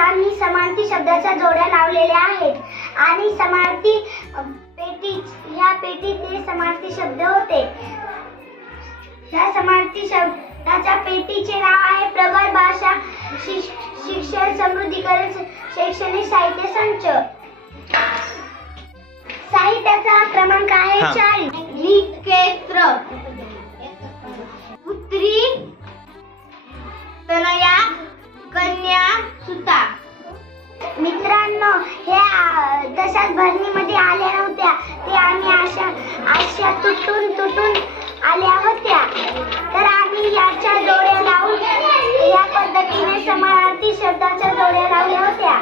आम्ही समार्थी शब्दाच्या जोड्या लावलेल्या आहेत आणि समार्थी ह्या पेटीत हे समार्थी शब्द होते. ह्या समार्थी शब्दाच्या पेटीचे नाव आहे प्रबळ भाषा शिक्षण समृद्धीकरण शैक्षणिक साहित्य संच. साहित्याचा क्रमांक आहे 40. लिखेत्र पुत्री तनया कन्या सुता. मित्रांनो, हे तशाच भरणीमध्ये आल्या नव्हत्या, ते आम्ही आशा तुटून आल्या होत्या. तर आम्ही याच्या जोड्या लावून या पद्धतीने समार्थी शब्दाच्या जोड्या लावल्या होत्या.